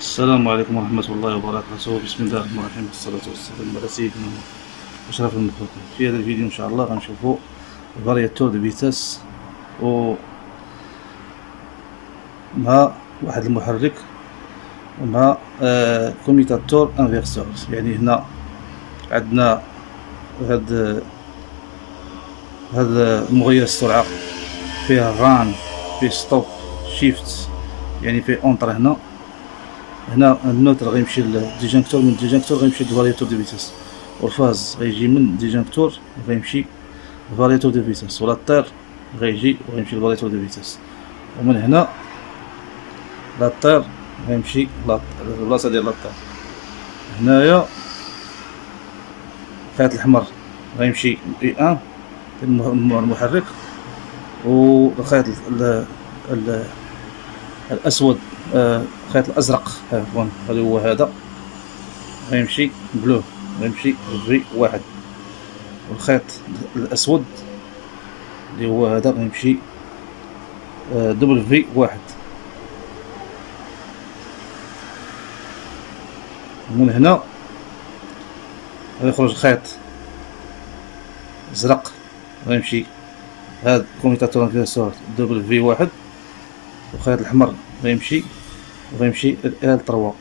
السلام عليكم ورحمة الله وبركاته. بسم الله الرحمن الرحيم، والصلاة والسلام على سيدنا أشرف المخلوقين. في هذا الفيديو إن شاء الله غنشوفو فارياتور دو فيتاس و مع واحد المحرك ومع كوميتاتور انفيرسور. يعني هنا عندنا هاد مغير السرعة فيه ران، فيه ستوب، شيفت، يعني فيه اونتر. هنا النوتر غيمشي للديجانكتور، من الديجانكتور غيمشي للفارياتور دو فيتاس، والفاز غيجي من الديجانكتور غيمشي للفارياتور دو فيتاس، ولاطير غيجي وغيمشي للفارياتور دو فيتاس. ومن هنا لاطير غيمشي للبلاصة ديال لاطير. هنايا الخيط الأحمر غيمشي اي ان المحرك، والخيط الأسود الخيط الأزرق عفوا هذا هو هذا غيمشي بلو، غيمشي في واحد، والخيط الأسود اللي هو هذا غيمشي دبل في واحد. من هنا غيخرج خيط زرق غيمشي هاد كوميتاتور انفيرسور دبل في واحد، والخيط الأحمر غيمشي ال 3.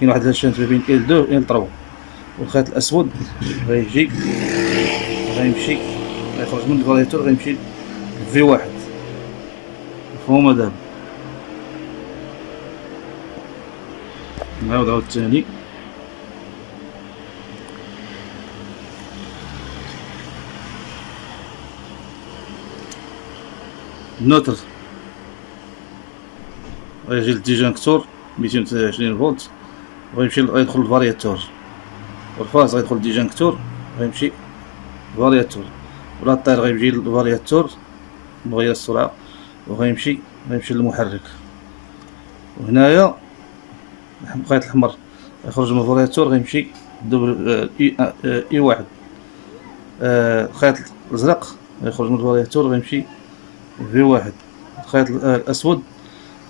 كاين واحد الشانت ما بين ال 2 و ال 3، والخيط الأسود غيمشي غيخرج من الفارياتور غيمشي في واحد. مفهوم دابا؟ نعاود عاوتاني. النوتر غيجي للديجانكتور 220 فولت غيدخل للفارياتور، والفاز غيدخل للديجانكتور غيمشي للفارياتور، ولاطير غيجي للفارياتور مغير السرعة وغيمشي للمحرك. وهنايا الخيط الأحمر غيخرج من الفارياتور غيمشي دبل اي واحد. الخيط الأزرق غيخرج من الفارياتور غيمشي في واحد. الخيط الأسود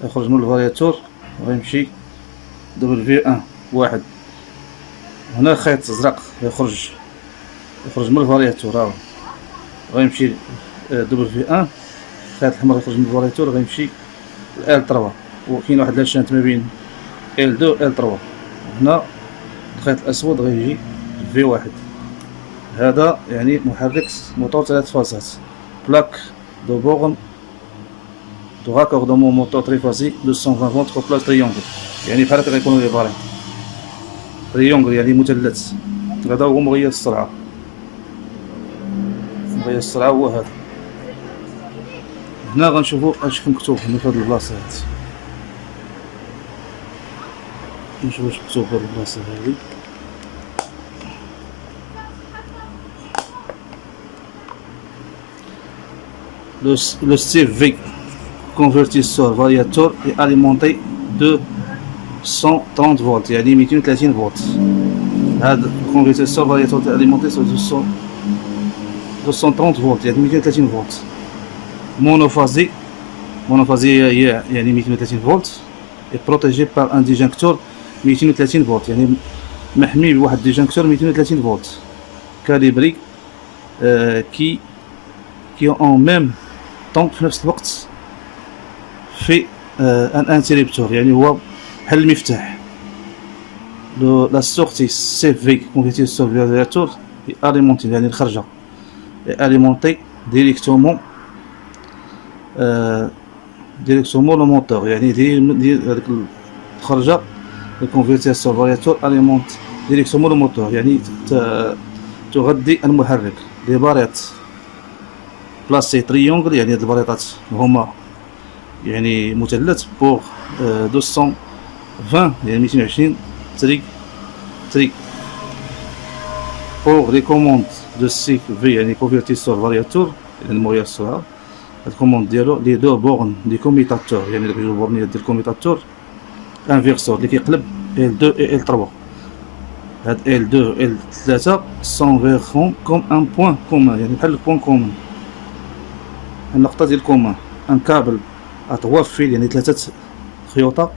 غيخرج من الفارياتور وغيمشي دبل في ان واحد. هنا الخيط الأزرق غيخرج من الفارياتور غيمشي دبل في ان. الخيط الأحمر غيخرج من الفارياتور غيمشي ل 3، وكاين واحد لاشانت ما بين ال 2 و ال 3. هنا الخيط الأسود غيجي في واحد. هذا يعني محرك موتور 3 فازات، بلاك دو بورن دو راكوردمون موتور تريفازي 220 فولت كوبلاج تريونغل. يعني بحال هكا غيكونوا لي فارين تريونغل، يعني مثلث. هذا هو مغير السرعة. مغير السرعة هو هذا. هنا غنشوفو اش مكتوب هنا في هاد البلاصة هادي. نشوفو اش مكتوب في هاد البلاصة هادي. Le style V convertisseur variateur est alimenté de 130 volts، يعني 230 فولت. هذا الكونفرتيسور فارياتور alimenté sur 230 فولت، يعني 230 فولت. مونوفازي هي يعني 230 فولت، et protégé par un disjoncteur 230 فولت، يعني محمي بواحد ديجانكتور 230 فولت كاليبري كي اون ميم طونك في نفس الوقت في ان انتريبتور، يعني هو بحال المفتاح. لا سورتي سي في كونفرتيسور فارياتور اليمونتي، يعني الخرجه اليمونتي ديريكتومون لو موتور، يعني دير هذيك الخرجه الكونفرتيسور فارياتور اليمونت ديريكتومون لو موتور، يعني تغذي المحرك. لي باريط بلاسي تريونغل، يعني هاد البريطات هما يعني مثلث بوغ 220 يعني 220 تري بوغ لي كوموند دو سيكل في، يعني كونفرتيسور فارياتور، يعني المغير السرعة. هاد الكوموند ديالو لي دو بورن دي كوميتاتور، يعني دوك جوج بورنيات ديال الكوميتاتور انفيرسور اللي كيقلب ال 2 و ال 3. هاد ال 2 و ال 3 سون فيغون كوم ان بوين كومان، يعني بحال البوين كومان، النقطة ديال كومان. ان كابل ا 3 فيل، يعني 3 خيوطة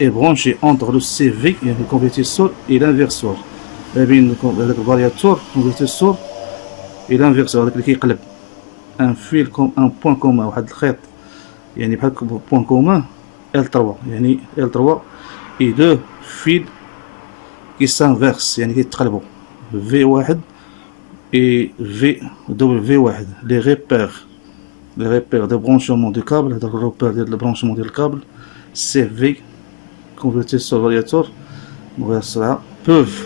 est branché entre le CV يعني الكونفرتيسور et l'inverseur ما بين هذاك الفارياتور كونفرتيسور et l'inverseur هذاك اللي كيقلب ان فيل ان بوين كومان واحد الخيط يعني بحال بوين كومان L3 يعني L3 et deux fils qui s'inversent يعني كيتقلبوا V1 et W1 les repères de branchement du câble هذاك الروبير ديال البرونشمون ديال الكابل CV convertisseur variateur مغير السرعة peuvent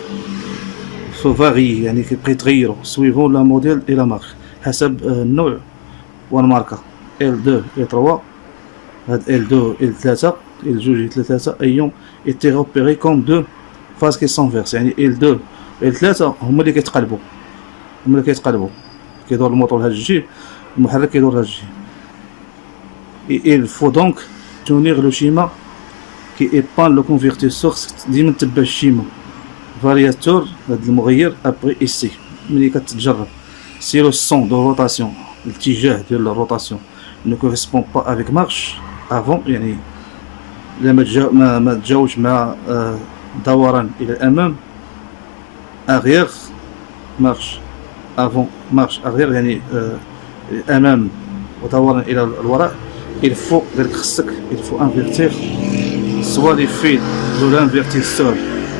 varier يعني كيبقى يتغيروا suivant la modèle et la marque حسب النوع والماركة L2 L3 هاد L2 L3 L2 L3 ayant été repérés comme deux phases qui s'inversent يعني L2 L3 هما اللي كيتقلبوا كيدور الموتور لهاد الجهة المحرك كيدور لهاد الجهة et il faut donc tenir le schéma qui épargne le convertisseur ديما تبع الشيما variateur هاد المغير après essai ملي كتجرب si le sens de rotation الاتجاه ديال الروتاسيون ne correspond pas avec marche avant يعني ما تجاوبش مع دوران الى الامام arrière marche avant marche arrière يعني الامام ودوران الى الوراء il faut خصك il faut invertir soit les fils de l'invertisseur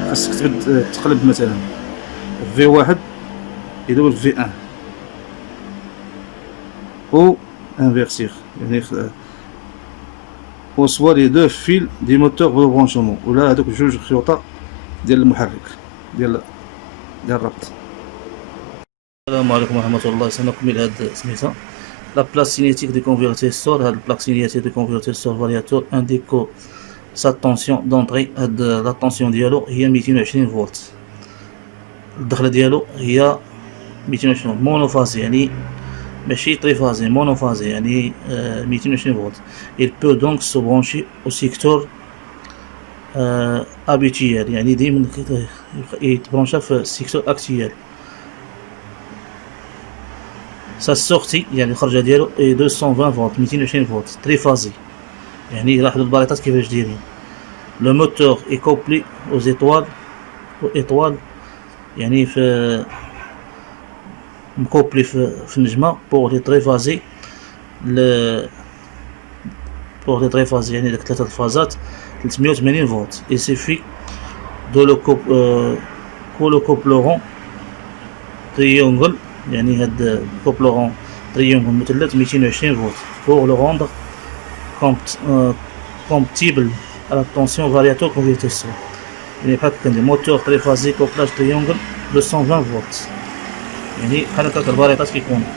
خاصك تقلب مثلا V1 يدور V1 ou inverser يعني ou soit les deux fils des moteurs de branchement ولا هذوك جوج خيوطة ديال المحرك ديال الربط. السلام عليكم ورحمة الله. سنكمل هاد سميتها la plaque cinétique du convertisseur. هاد البلاك cinétique du convertisseur variateur indique sa tension d'entrée. هاد لا طونسيون ديالو هي 220 فولت. الدخلة ديالو هي 220 مونوفازي يعني ماشي تريفازي مونوفازي يعني 220 فولت. il peut donc se brancher au secteur habituel يعني ديما يتبرونشا في السيكتور اكتيال. sa sortie يعني الخرجة ديالو اي 220 فولت 220 فولت تريفازي يعني لاحظوا الباريطات كيفاش دايرين. le moteur est couplé aux étoiles يعني في مكوبلي في النجمة pour les trifasés pour les trifasés يعني داك 3 الفازات 380 فولت. il suffit de le coupleron triangle يعني هاد coupleron triangle مثلث 220 فولت pour le rendre compatible à la tension variateur convertisseur يعني بحال كندير موتور تريفازي كوبلاج تريونغل 220 فولت يعني بحال هكاك الفاريطات كيكونوا.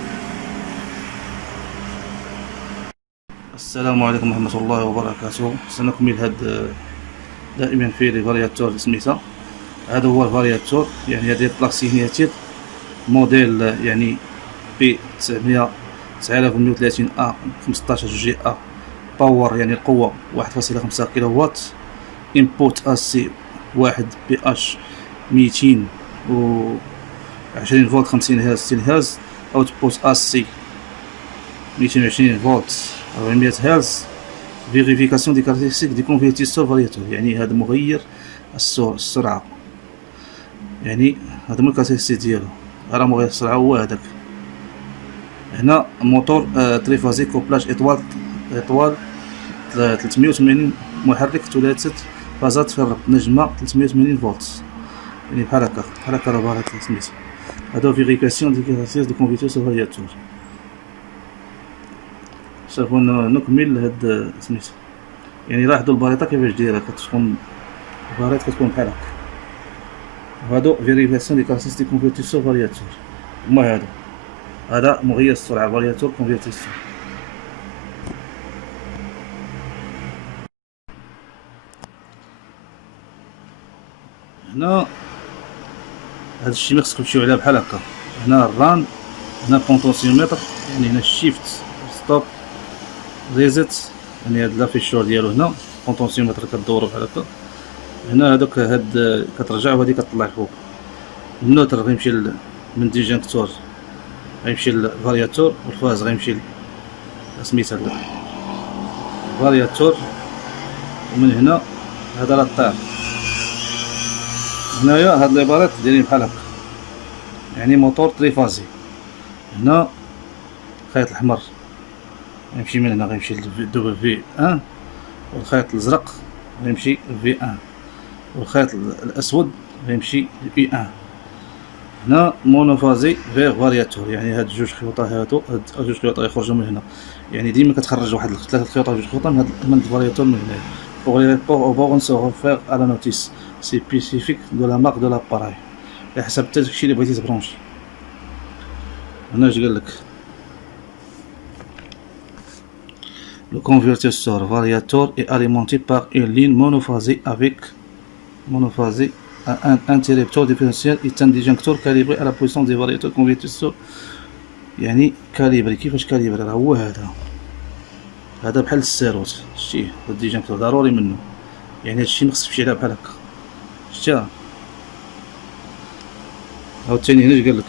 السلام عليكم ورحمة الله وبركاته. سنكمل هاد دائما في لي فارياتور سميتها. هذا هو الفارياتور يعني هذه بلاك سينياتير موديل يعني بي 9130 A 15 جي A باور يعني القوة 1.5 كيلو وات. input AC 1 PH 220 فولت 50 هرتز 60 هرتز. output AC 220 فولت 400 هرتز. vérification des caractéristiques du convertisseur variateur يعني هذا مغير السرعة يعني هذا من الكاركتيرستيك ديالو. راه مغير السرعة هو هذاك. هنا موتور تريفازي كوبلاج ايطوال 380 محرك 3 فازات في الربط نجمة 380 فولت يعني بحال هكا راه باغي سميتو. هادو فيريفيكاسيون ديال كاركتيرستيك دو كونفرتيسور فارياتور. صافي نكمل هاد سميتو يعني لاحظوا الباريطه كيفاش دايره كتكون الباريط كتكون بحال هكا. هادو فيريفيكاسيون ديال كاركتيرستيك دو كونفرتيسور فارياتور هما هذا مغير السرعه فارياتور كونفرتيسور. هنا هذا الشيء ما خصك تمشيو عليه بحال هكا. هنا الران هنا بونتونسيومتر يعني هنا الشيفت ستوب ريزيت يعني هاد لافيشور ديالو هنا بونتونسيومتر كدورو بحال هكا. هنا هادوك هاد كترجع وهادي كطلع فوق. النوتر غيمشي من ديجانكتور غيمشي للفارياتور والفاز غيمشي سميتها الفارياتور. ومن هنا هذا لا طير. هنايا هاد لي باريط دايرين بحال هكا، يعني موتور تريفازي. هنا الخيط الأحمر غيمشي من هنا غيمشي لدبل في ان، والخيط الأزرق غيمشي في ان، والخيط الأسود غيمشي ل ان. هنا مونوفازي فيغ فارياتور، يعني هاد جوج خيوطا هادو، هاد جوج خيوطا يخرجوا من هنا، يعني ديما كتخرج واحد 3 خيوطا جوج خيوطا من هاد الفارياتور من هنايا. Pour les reports au bord, on se réfère à la notice spécifique de la marque de l'appareil. على حسب حتى داكشي اللي بغيتي تبرونشي. هنا اش قالك؟ Le convertisseur variateur est alimenté par une ligne monophasée avec un interrupteur différentiel et un disjoncteur calibré à la position des variateurs convertisseurs. يعني كاليبري. كيفاش كاليبري؟ راه هو هذا بحال الساروت، شتيه الديجونكتور ضروري منه، يعني هادشي مخصك تمشي عليه بحال هكا، شتيها. عاوتاني هنا اش قالك؟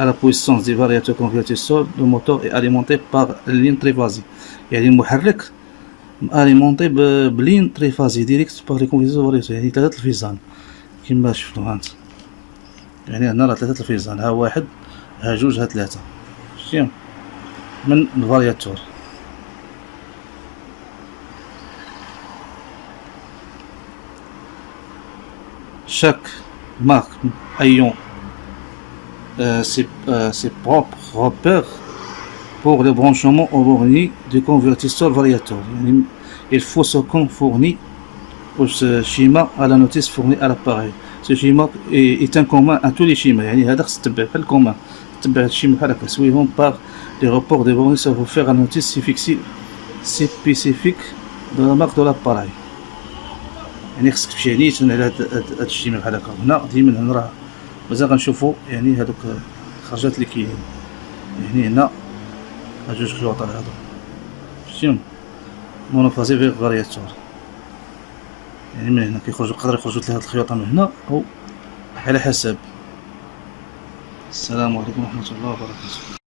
à la puissance des variateurs convertisseurs, le moteur est alimenté par une ligne triphasée. يعني المحرك alimenté بلين تريفازي ديريكت باغ لي كونفرتيسور فارياتور، يعني 3 الفيزان كيما شفتو هانت. يعني هنا راه 3 الفيزان، ها واحد ها جوج ها 3، شتي من الفارياتور. chaque marque ayant ses propres repères pour le branchement au bornier du convertisseur variateur. يعني il faut ce qu'on fournit pour ce schéma à la notice fournie à l'appareil. Ce schéma est un commun à tous les schémas، يعني هذا خصك تتبع بحال الكومان، تتبع هاد الشيما بحال هكا. suivant par les reports des borniers ça va faire un notice fixé spécifique de la marque de l'appareil. يعني خصك تمشي نيشان على هاد الشيما بحال هكا. هنا ديما هنا راه مازال غنشوفو يعني هادوك الخرجات اللي كاينين، يعني هنا هاد جوج خيوطا هادو، شتيهم مونوفازي فيغ فارياتور. يعني من هنا يقدر يخرجوا 3 الخيوطا من هنا او على حسب. السلام عليكم ورحمة الله وبركاته.